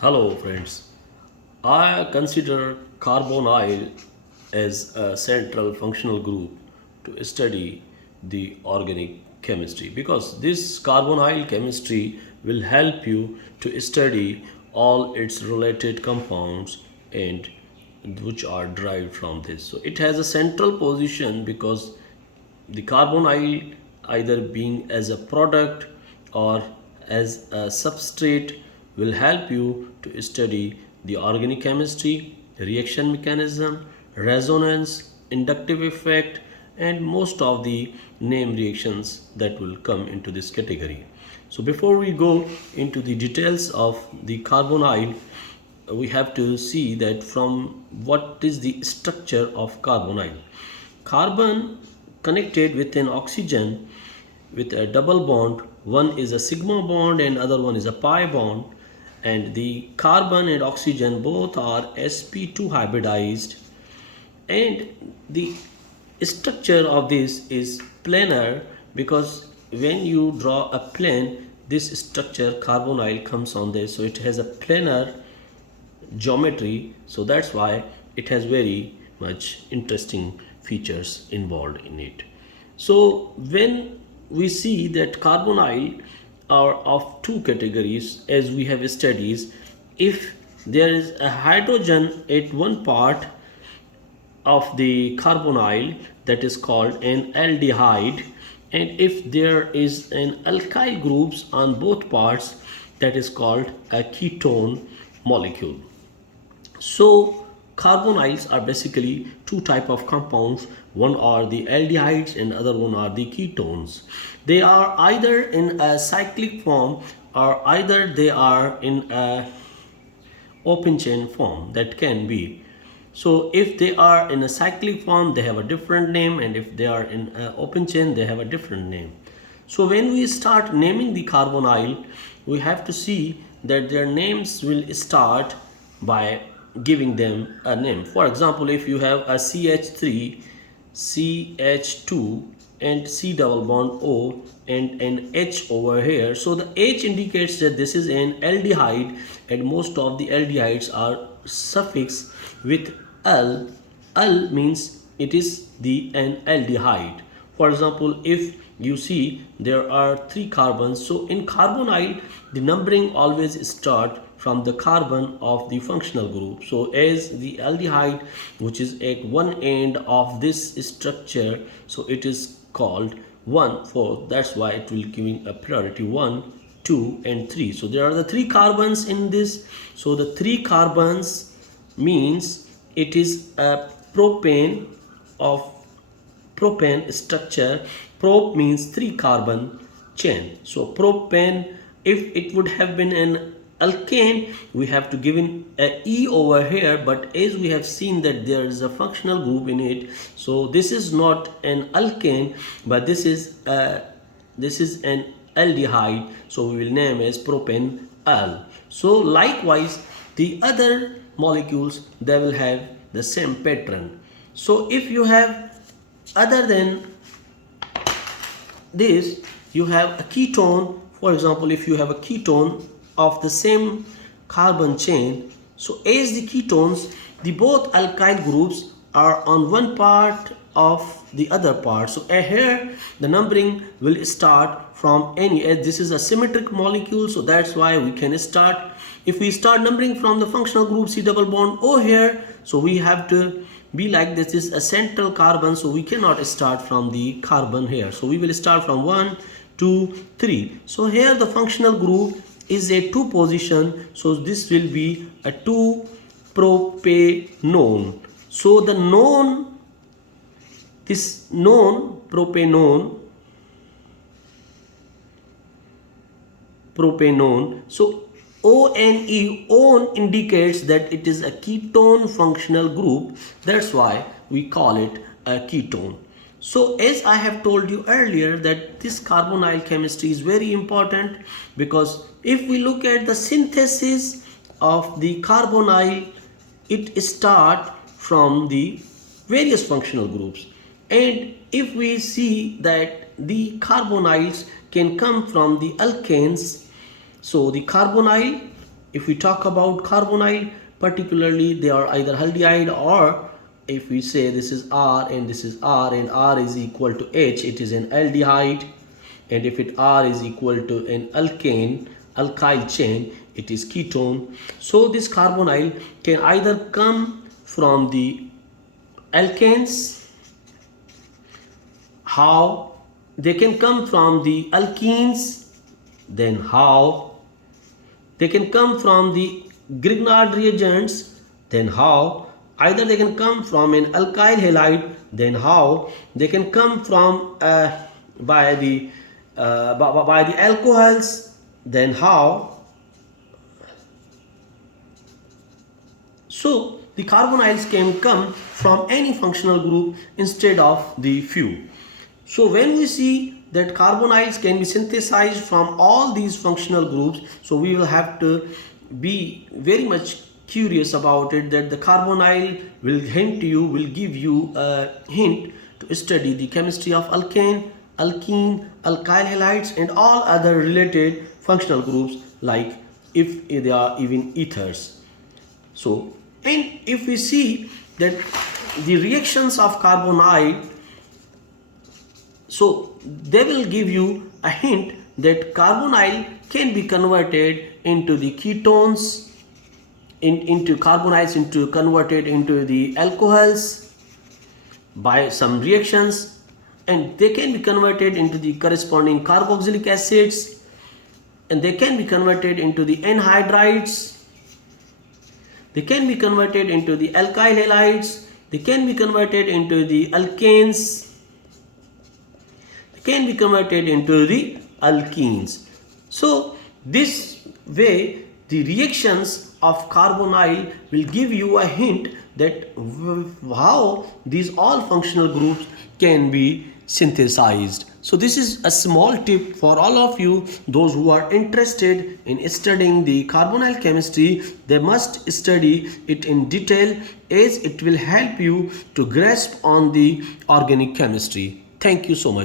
Hello friends. I consider carbonyl as a central functional group to study the organic chemistry because this carbonyl chemistry will help you to study all its related compounds and which are derived from this. So it has a central position because the carbonyl either being as a product or as a substrate will help you to study the organic chemistry, reaction mechanism, resonance, inductive effect, and most of the name reactions that will come into this category. So before we go into the details of the carbonyl, we have to see that from what is the structure of carbonyl. Carbon connected with an oxygen with a double bond. One is a sigma bond and other one is a pi bond. And the carbon and oxygen both are sp2 hybridized. And the structure of this is planar because when you draw a plane, this structure carbonyl comes on this. So it has a planar geometry, so that's why it has very much interesting features involved in it. So when we see that carbonyl are of two categories as we have studies, if there is a hydrogen at one part of the carbonyl, that is called an aldehyde, and if there is an alkyl groups on both parts, that is called a ketone molecule. So carbonyls are basically two type of compounds. One are the aldehydes and other one are the ketones. They are either in a cyclic form or either they are in a open chain form. That can be. So if they are in a cyclic form, they have a different name, and if they are in an open chain, they have a different name. So when we start naming the carbonyl, we have to see that their names will start by giving them a name. For example, if you have a CH3, CH2 and C double bond O and an H over here, so the H indicates that this is an aldehyde, and most of the aldehydes are suffixed with L. L means it is an aldehyde. For example, if you see there are 3 carbons, so in carbonyl the numbering always start from the carbon of the functional group. So as the aldehyde which is at one end of this structure, so it is called 1, 4. That's why it will giving a priority 1, 2 and 3. So there are the 3 carbons in this. So the 3 carbons means it is a propane of propane structure. Prop means 3 carbon chain. So propane, if it would have been an alkane, we have to give in a E over here, but as we have seen that there is a functional group in it, so this is not an alkane, but this is an aldehyde, so we will name as propane al. So likewise the other molecules, they will have the same pattern. So if you have other than this, you have a ketone. For example, if you have a ketone of the same carbon chain, so as the ketones, the both alkyl groups are on one part of the other part. So here the numbering will start from any, as this is a symmetric molecule, so that's why we can start. If we start numbering from the functional group C double bond O here, so we have to be like this is a central carbon, so we cannot start from the carbon here. So we will start from 1, 2, 3. So here the functional group is a 2 position, so this will be a 2 propanone. So the known, this known propanone, so ONE, on indicates that it is a ketone functional group. That's why we call it a ketone. So as I have told you earlier that this carbonyl chemistry is very important, because if we look at the synthesis of the carbonyl, it starts from the various functional groups. And if we see that the carbonyls can come from the alkanes, so the carbonyl if we talk about carbonyl, particularly they are either aldehyde, or if we say this is R and this is R and R is equal to H, it is an aldehyde. And if it R is equal to an alkyl chain, it is ketone. So this carbonyl can either come from the alkanes, how they can come from the alkenes, then how they can come from the Grignard reagents, then how either they can come from an alkyl halide, then how they can come from by the by the alcohols, then how. So the carbonyls can come from any functional group instead of the few. So when we see that carbonyls can be synthesized from all these functional groups, so we will have to be very much curious about it, that the carbonyl will give you a hint to study the chemistry of alkane, alkene, alkyl halides and all other related functional groups, like if they are even ethers. So, and if we see that the reactions of carbonyl, so they will give you a hint that carbonyl can be converted into the ketones, into carbonyls converted into the alcohols by some reactions, and they can be converted into the corresponding carboxylic acids, and they can be converted into the anhydrides, they can be converted into the alkyl halides, they can be converted into the alkanes, can be converted into the alkenes. So this way the reactions of carbonyl will give you a hint that how these all functional groups can be synthesized. So this is a small tip for all of you, those who are interested in studying the carbonyl chemistry. They must study it in detail, as it will help you to grasp on the organic chemistry. Thank you so much.